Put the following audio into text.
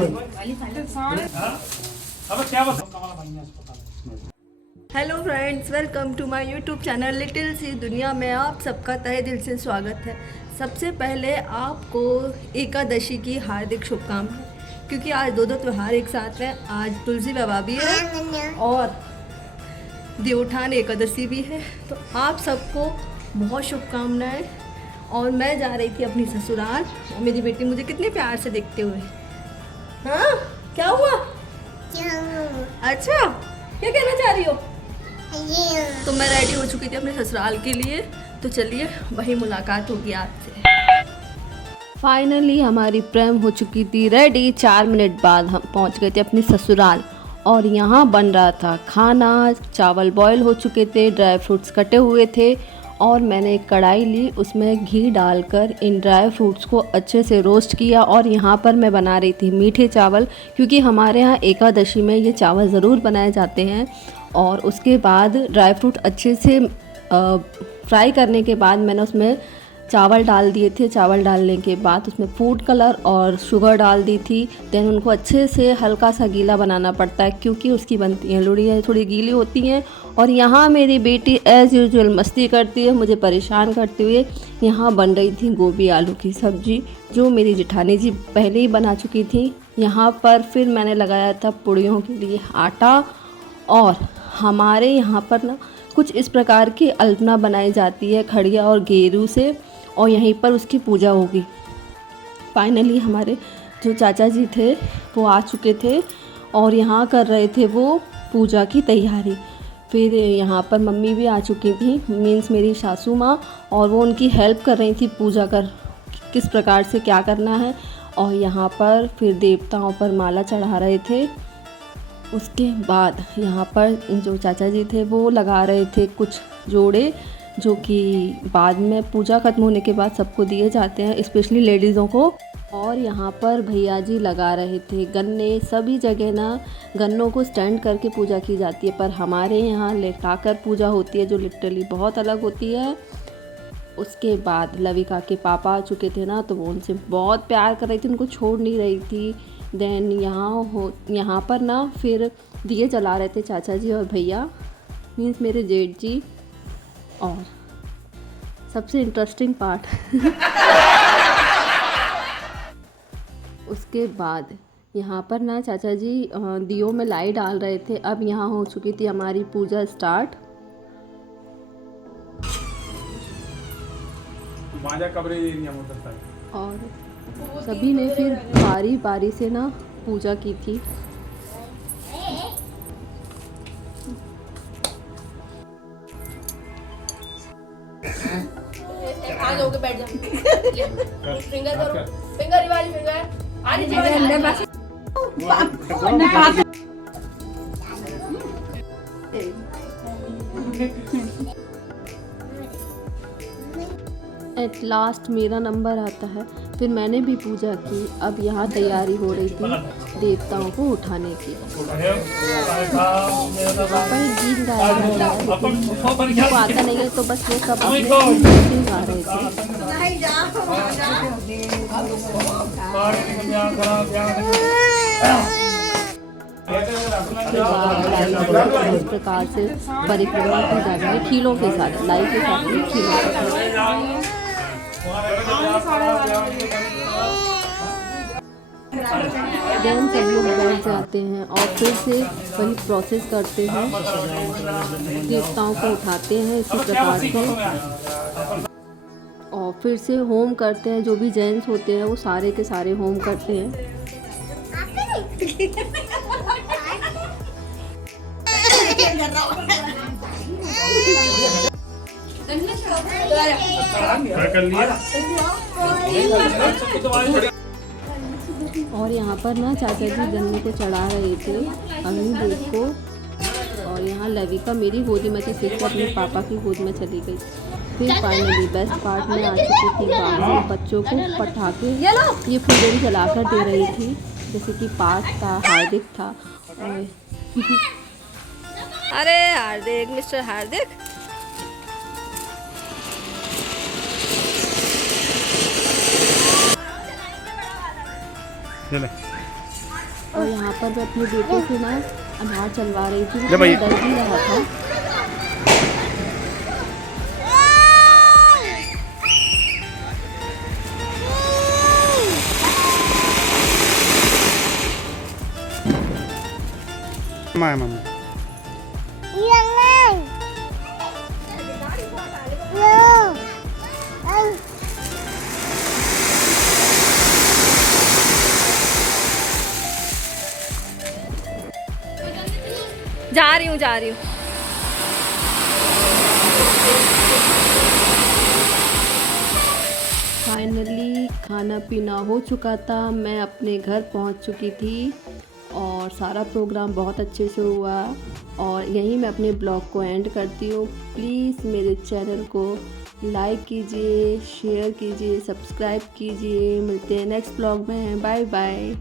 Hello friends, welcome to my YouTube channel little C दुनिया में आप सबका तहे दिल से स्वागत है। सबसे पहले आपको एकादशी की हार्दिक शुभकामनाएं, क्योंकि आज दो त्यौहार एक साथ हैं। आज तुलसी विवाह भी है और देवउठान एकादशी भी है, तो आप सबको बहुत शुभकामनाएं। और मैं जा रही थी अपनी ससुराल, मेरी बेटी मुझे कितने प्यार से देखते हुए। हाँ, क्या हुआ? अच्छा, क्या कहना चाह रही हो? तो मैं रेडी हो चुकी थी अपने ससुराल के लिए, तो चलिए वही मुलाकात होगी आपसे। फाइनली हमारी प्रेम हो चुकी थी रेडी। 4 मिनट बाद हम पहुंच गए थे अपनी ससुराल और यहाँ बन रहा था खाना। चावल बॉईल हो चुके थे, ड्राई फ्रूट्स कटे हुए थे और मैंने एक कढ़ाई ली, उसमें घी डालकर इन ड्राई फ्रूट्स को अच्छे से रोस्ट किया। और यहाँ पर मैं बना रही थी मीठे चावल, क्योंकि हमारे यहाँ एकादशी में ये चावल ज़रूर बनाए जाते हैं। और उसके बाद ड्राई फ्रूट अच्छे से फ्राई करने के बाद मैंने उसमें चावल डाल दिए थे। चावल डालने के बाद उसमें फूड कलर और शुगर डाल दी थी। देन उनको अच्छे से हल्का सा गीला बनाना पड़ता है, क्योंकि उसकी बनती हैं लुड़ियाँ थोड़ी गीली होती हैं। और यहाँ मेरी बेटी एज़ यूजुअल मस्ती करती है, मुझे परेशान करते हुए। यहाँ बन रही थी गोभी आलू की सब्ज़ी, जो मेरी जेठानी जी पहले ही बना चुकी थी। यहाँ पर फिर मैंने लगाया था पूड़ियों के लिए आटा। और हमारे यहाँ पर ना कुछ इस प्रकार की अल्पना बनाई जाती है खड़िया और गेरू से, और यहीं पर उसकी पूजा होगी। फाइनली हमारे जो चाचा जी थे वो आ चुके थे और यहाँ कर रहे थे वो पूजा की तैयारी। फिर यहाँ पर मम्मी भी आ चुकी थी, मीन्स मेरी सासू माँ, और वो उनकी हेल्प कर रही थी पूजा किस प्रकार से क्या करना है। और यहाँ पर फिर देवताओं पर माला चढ़ा रहे थे। उसके बाद यहाँ पर जो चाचा जी थे वो लगा रहे थे कुछ जोड़े, जो कि बाद में पूजा खत्म होने के बाद सबको दिए जाते हैं, स्पेशली लेडीज़ों को। और यहाँ पर भैया जी लगा रहे थे गन्ने। सभी जगह ना गन्नों को स्टैंड करके पूजा की जाती है, पर हमारे यहाँ लेटाकर पूजा होती है, जो लिटरली बहुत अलग होती है। उसके बाद लविका के पापा आ चुके थे ना, तो वो उनसे बहुत प्यार कर रही थी, उनको छोड़ नहीं रही थी। देन यहाँ पर ना फिर दिए जला रहे थे चाचा जी और भैया, मीन्स मेरे जेठ जी। और सबसे इंटरेस्टिंग पार्ट उसके बाद यहाँ पर ना चाचा जी दियों में लाई डाल रहे थे। अब यहाँ हो चुकी थी हमारी पूजा स्टार्ट। और सभी ने फिर बारी बारी से ना पूजा की थी। बैठ जा। फिंगर करो, फिंगर वाली फिंगर एट लास्ट मेरा नंबर आता है। फिर मैंने भी पूजा की। अब यहाँ तैयारी हो रही थी देवताओं को उठाने की। पापा ही गीत गाया है, उनको आता नहीं है, तो बस वो सब अपने गा रहे थे। इस प्रकार से परिक्रमा की जाती है खीलों के साथ, लाई के साथ में खीलों के साथ। देन सब लोग बैठ जाते हैं और फिर से वही प्रोसेस करते हैं, देवताओं को उठाते हैं इसी प्रकार से। और फिर से होम करते हैं, जो भी जेंट्स होते हैं वो सारे के सारे होम करते हैं। और यहाँ पर ना चाचा जी गन्ने को चढ़ा रहे थे अग्निदेव को। और यहाँ लविका मेरी गोदी में थी, सिर्फ अपने पापा की गोद में चली गई। फिर फाइनली बेस्ट पार्ट में आ चुकी थी। बाहर बच्चों को पटाखे ये फुलझड़ी जलाकर दे रही थी, जैसे कि पार्थ था, हार्दिक था। और अरे हार्दिक, मिस्टर हार्दिक, और यहाँ पर मैं अपने बेटे से ना अनार चलवा रही थी, ले भाई। डर भी रहा था। माया मामा जा रही हूँ। फाइनली खाना पीना हो चुका था, मैं अपने घर पहुंच चुकी थी और सारा प्रोग्राम बहुत अच्छे से हुआ और यहीं मैं अपने ब्लॉग को एंड करती हूँ। प्लीज़ मेरे चैनल को लाइक कीजिए, शेयर कीजिए, सब्सक्राइब कीजिए। मिलते हैं नेक्स्ट ब्लॉग में। Bye bye.